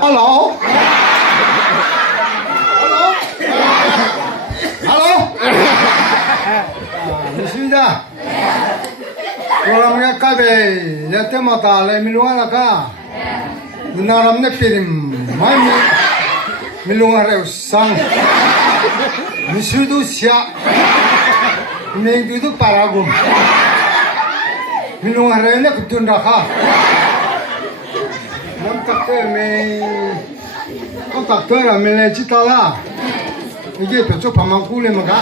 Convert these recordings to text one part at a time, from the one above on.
Hello? Bismillah. Orang kabe yate mata le milunga ka. Naram ne pirim. Mai milunga re sang. Misudu sia. Nengidu paragum. Milunga re ne kutun rakha. Nam takte me. Kau takte ra mele cita la. Ini betul pamangku le maga.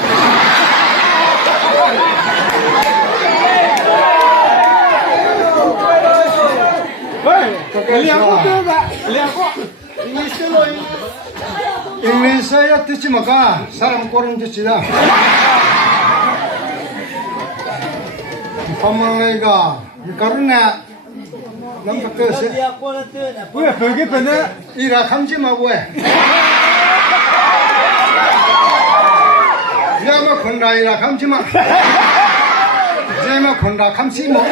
Inggris saya tici maka salam koran tici dah. Pamanlega, karena nampak tu. Weh, pergi mana? Ira kamci ma weh. Zeme konda ira kamci ma. Zeme konda kamci ma.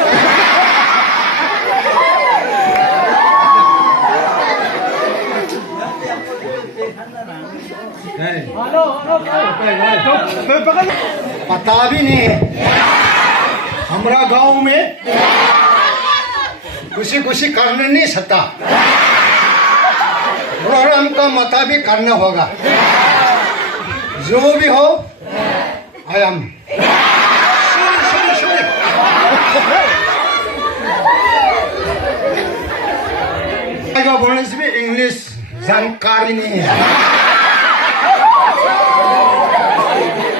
पता भी नहीं हमारा गांव में खुशी खुशी करने नहीं सकता प्रोग्राम का मुताबिक करना होगा जो भी हो आई एम बोलने से भी इंग्लिश जानकारी नहीं है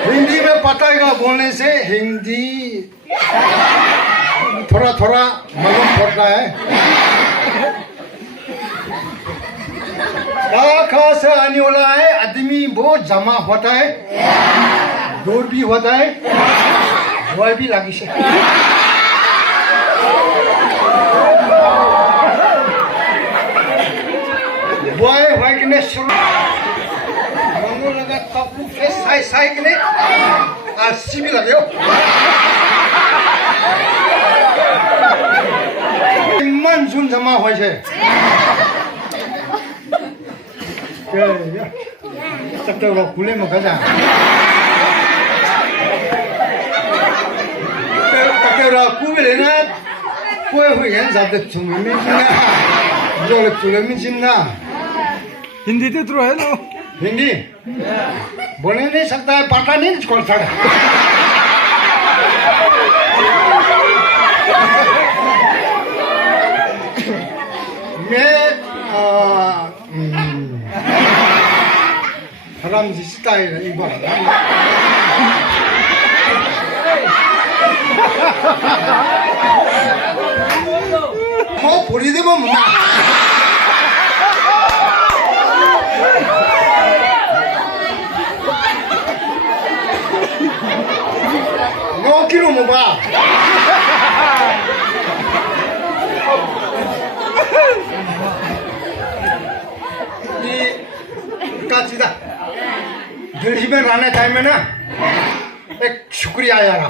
हिंदी में पता है बोलने से हिंदी थोड़ा थोड़ा मालूम पड़ता है कहाँ से आने वाला है आदमी बहुत जमा होता है दूर भी होता है वह भी लगी से वह किने लगा तब साई साई किने सिबी लगे इमान जुन जमा हो जाए तब तो वो खुले में गजा तब तो वो खुले ना कोई हुई है ज़्यादा चुम्मी में जिन्ना जो लोग चुम्मी में जिन्ना हिंदी तो है ना हिंदी बोलने नहीं सकता है पता नहीं कौन सा मैं हराम जी स्टाइल है इबार मैं पूरी दिन में मुना किलो मुबा ये क्या चीज़ है दिल्ली में रहने टाइम में ना एक शुक्रिया यार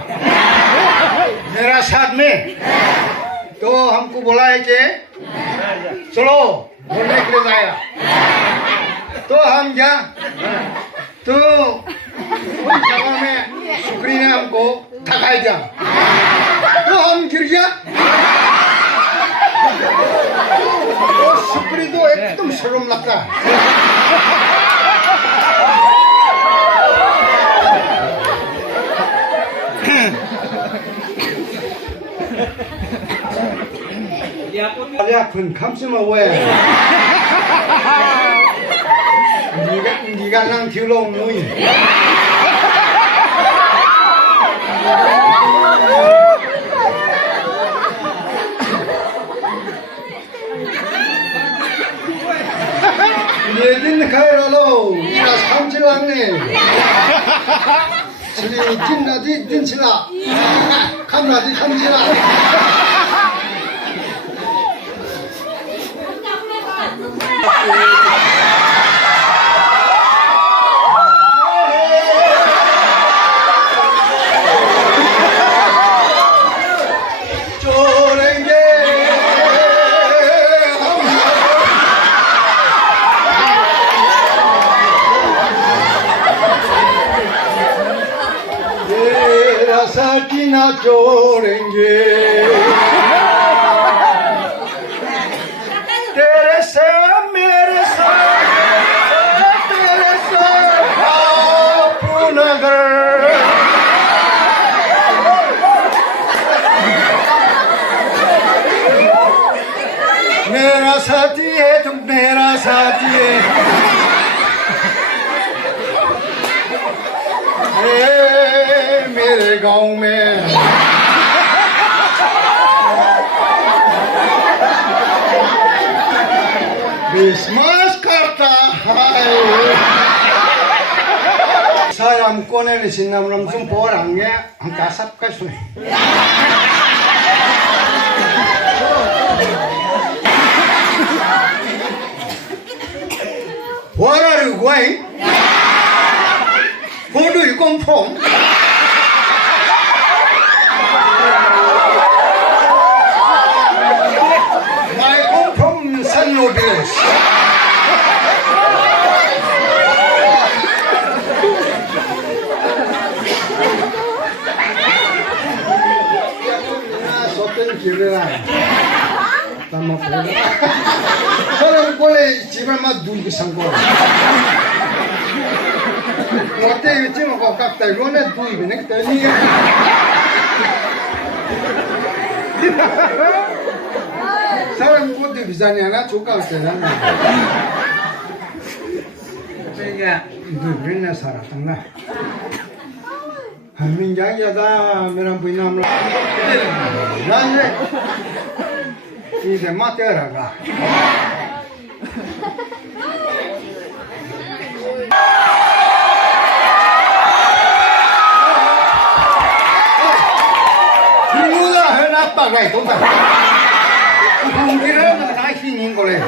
मेरा साथ में तो हमको बोला है कि चलो घूमने के लिए जाएगा तो हम क्या तो उस जगह में शुक्री ने हमको थकाई दिया तो हम गिर गया तो शुक्री तो एकदम शर्म लगता है या खुन खामसे मावे 니가 난 뒤로 누이 얘는 가야로 나 삼질랑네 저리 찐나디 찐치라 감나디 감지라 साथी ना छोड़ेंगे तेरे से मेरे साथ तेरे से नगर मेरा साथी है तुम मेरा साथी है मेरे गांव में विश्वास करता है 사람 꺼내는 신남람 좀 보란 게 한 5가지 What are you going? Who do you come from? I come from Nsenlo village. 사람 원래 집에만 누이고 산 거야. 어때 이거 찍어 깎다 이거는 누이고 내 때니. 사람 꽃도 비싸니 하나 조카 때나. 제가 누이는 사람 나. 한민장이다 메랑 부인함라. 나는 이제 맞대라가. 누가 해나 빠가이 돈다. 공기를 나 힘인 거래.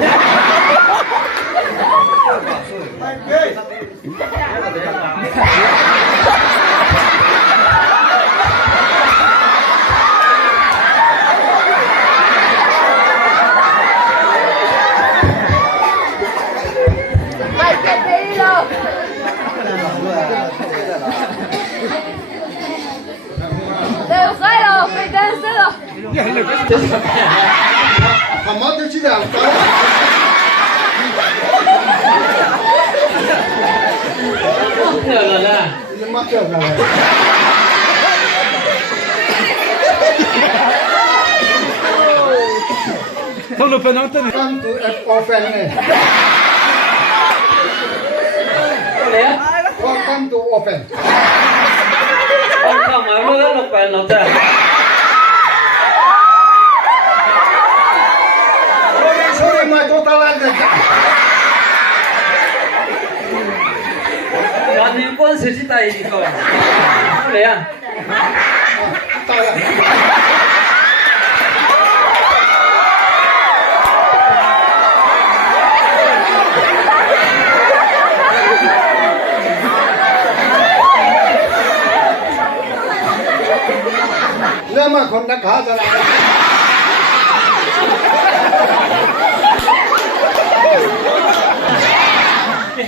Đều sai rồi, phải đến xứ rồi. Không mất cái gì đâu. Rồi là Nhưng mắc được rồi. Không được phần nó tên này. Come to orphan này. Welcome to orphan. không mà mới có một phần một giờ. Sorry mà tôi ta làm được. Còn những con sự chỉ tay gì còn. Đấy à? Ta làm. Lama kon nak khá ra.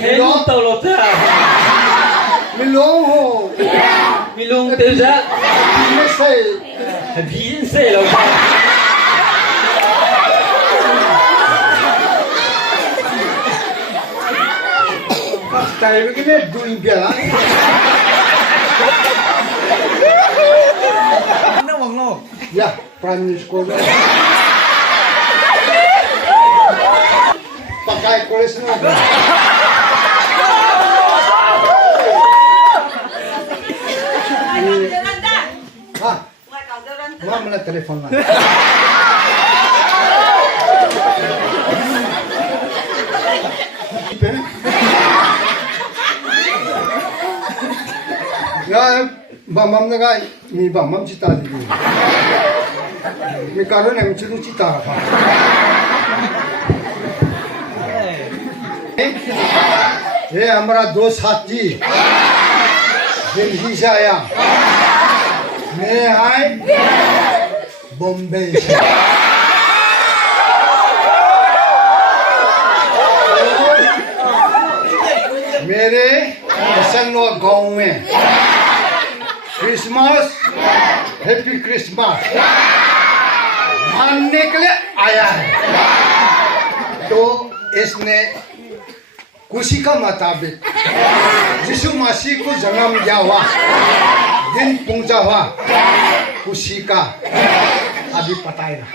Hết luôn tàu lột ra. Mình lông hồ. Mình luôn từ ra. Mình xây. Biến xây lột ra. Tay với cái nét đuôi bia lắm. Nó bằng lô. Yeah, primary school. Pakai college na. Ha? Mama na telephone lang. Ya, bamam na ga, mi bamam cita di. Mi karon em citu cita apa? ये हमारा दो साथी दिल्ली से आया मैं आए बॉम्बे से मेरे नसेंलो गांव में क्रिसमस हैप्पी क्रिसमस मानने के लिए आया है। तो इसने खुशी का मुताबिक यीशु मसीह को जन्म दिया हुआ दिन पहुंचा हुआ खुशी का अभी बताएगा।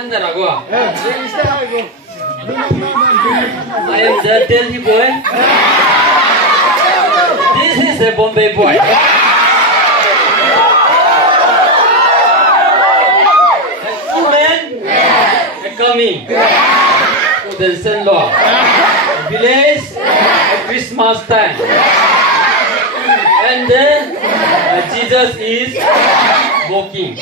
한다라고. I am the Delhi boy. This is the Bombay boy. Two men are coming to the Nsenlo village at Christmas time. And then Jesus is walking.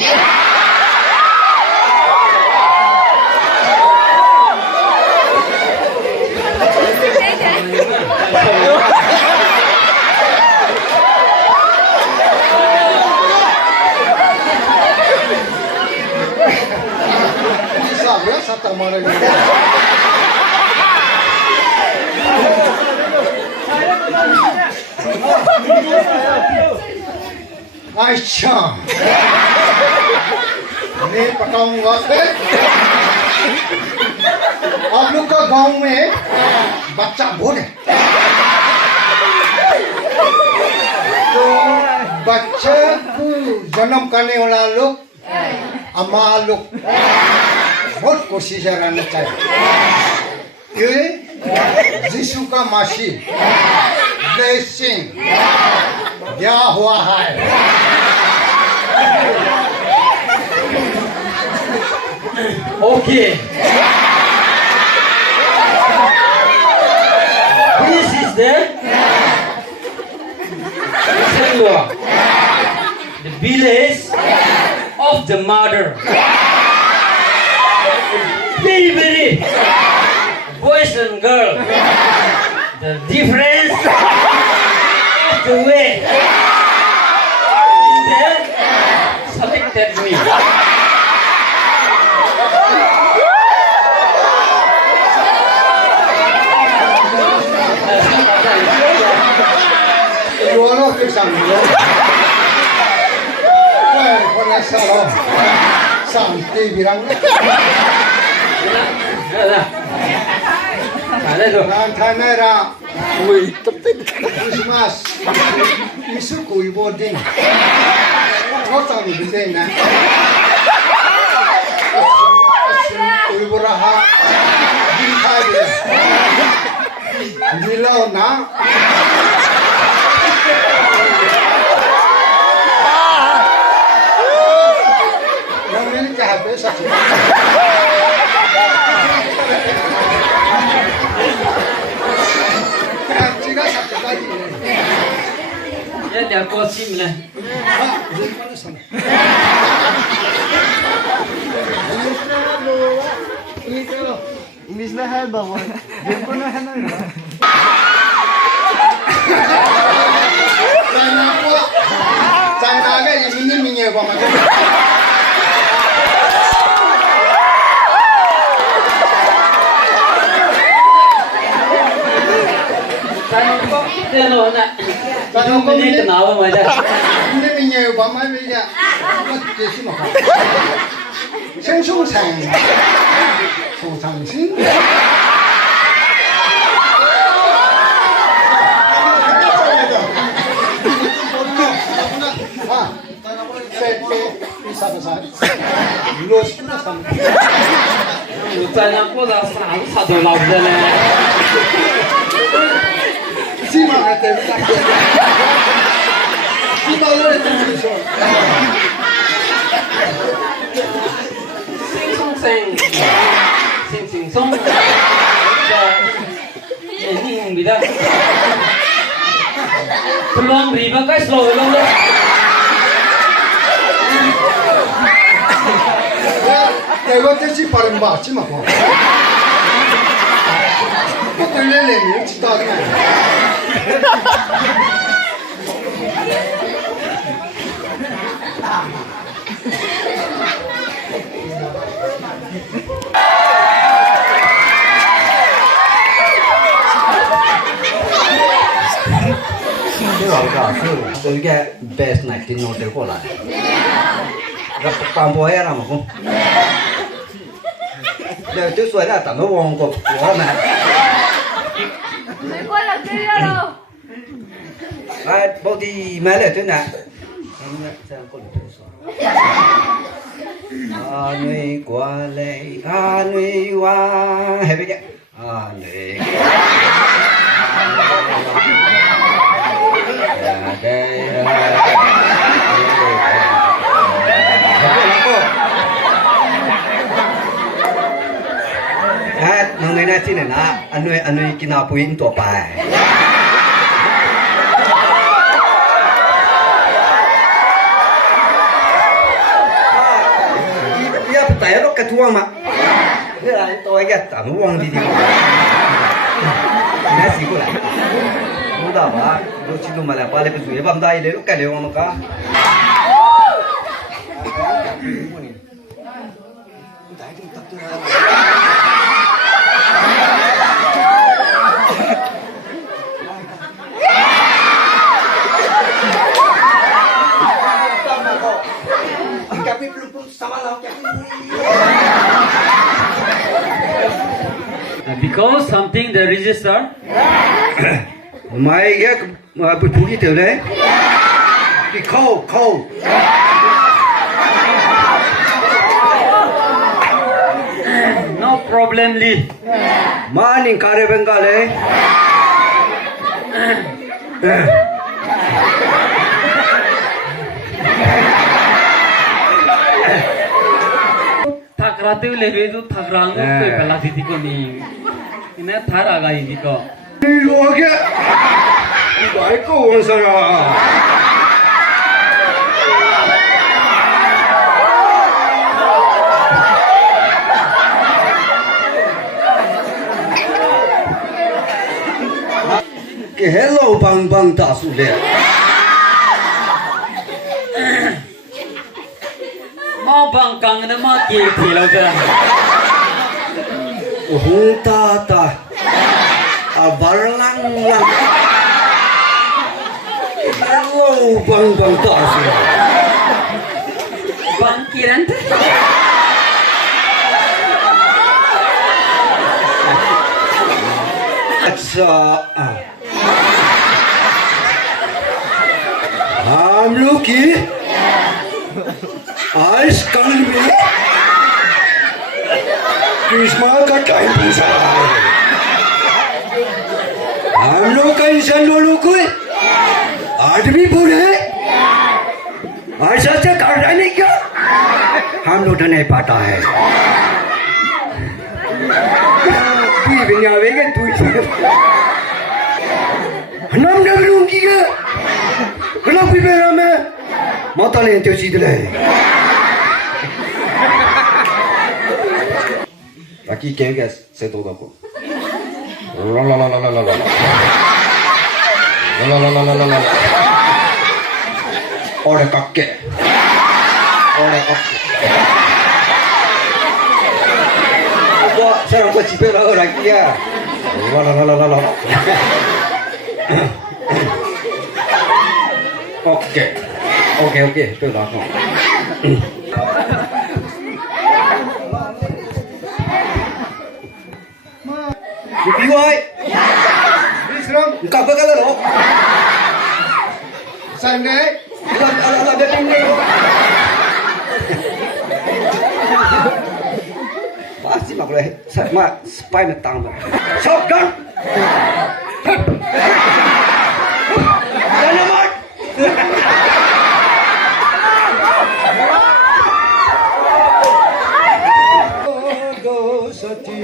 Sabe, Santa Maria. अच्छा मैं बताऊंगा फिर। आप लोग का गांव में बच्चा बहुत है, तो बच्चे को जन्म करने वाला लोग अम्मा लोग बहुत कोशिश करना चाहिए। ये यीशु का मसीह ब्लेसिंग दिया हुआ है। Okay. This is the Nsenlo, the village of the mother. Very, very boys and girls. The difference of the way they selected me. Luego que salió, con el salón, Santi Viranga, Nantanera, Christmas, Isuku Ibodin, what are we doing now? Iburaha, Dilo na. Ini KHP saja. Jika satu lagi. Ya dia kosim lah. Di mana sana? English में है बाबा बिल्कुल ना है ना China cái ini minyak apa macam? Telo nak. Telo ni kenapa macam? Ini minyak apa macam ni? Apa jenis macam? Sensung sang, sensung sang sing. Tanya aku dah satu laut je ni. Si mana tu? Si mana tu? Sing song. Ini bida. Peluang riba guys slow long. Tengok tu si paling baca macam. Kau tu lele ni cerita kan? ka so ge best night tin no de ko la ga pam bo ya ma ko de tu suai la ta no wong ko wa ma没过了这个喽。 ai bo di ma le tu na Henui qua lệ Henui qua hay bây giờ Henui nang này na sini na Henui kina puin tua pai tại nó cái thua mà thế là tôi cái tạm uống đi đi nãy xí过来không đâu mà tôi chỉ dùng mà là ba lê cái rủi băm đây để lúc cái liều mà cả Because something the register. mày cái bụi phú đi từ đấy đi khâu No problem li. mà nín cà rê bên cà lê Thakrate leve jo thakrang ko pela thiti ko ni. Ina thar aga hi ko. đi rồi kìa đi đói cổ sao à cái hello bang ta su le Ma bang kang na ma ki thilo ja. hung ta barlang hello bang ta su Bang kiran. अच्छा हम लोग की आज कल में Christmas का time पूछा है हम लोग का इंसानों लोग को आदमी बोले ऐसा से करना नहीं क्या हम लोग नहीं पाता है tui về nhà với cái tui năm năm luôn kia cái lúc đi về làm mẹ mà ta lên tiêu gì đấy là khi kéo cái xe tô đâu la la la la la la la la la la la la ore kakke 사람 거 집에 나가라 끼야. 라라라라라. 오케이. 또 나가. 비와이. Islam 까빠 가라로. Sunday 알아 내 빙네. Pasti mak boleh, mak spy metang. Shotgun. Dynamite. Go sati.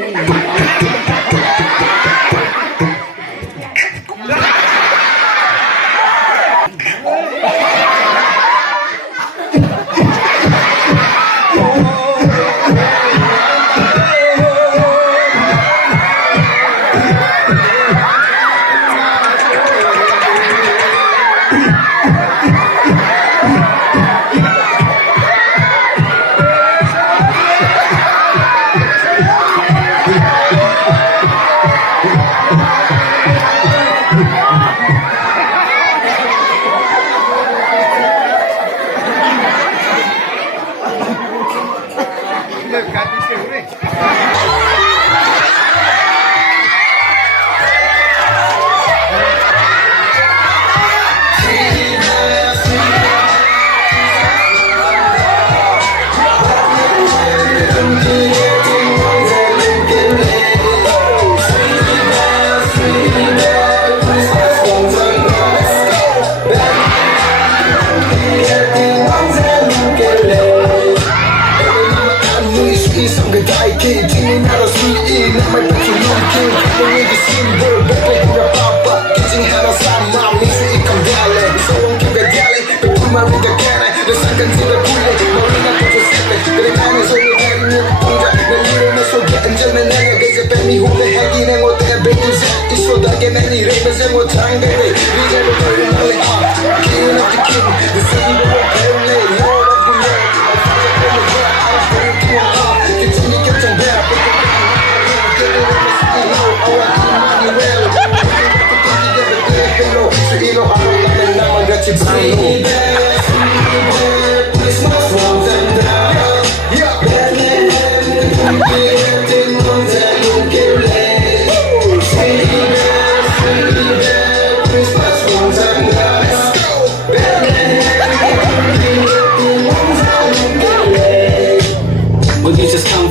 이제 뭐 장대대 이제는 걸린 멀리 기운 없지 기분 내 세입으로 배울래 Lord of the Lord 괜찮니 결정돼라 수위로 하루라면 나만 같이 방로 Well, you just come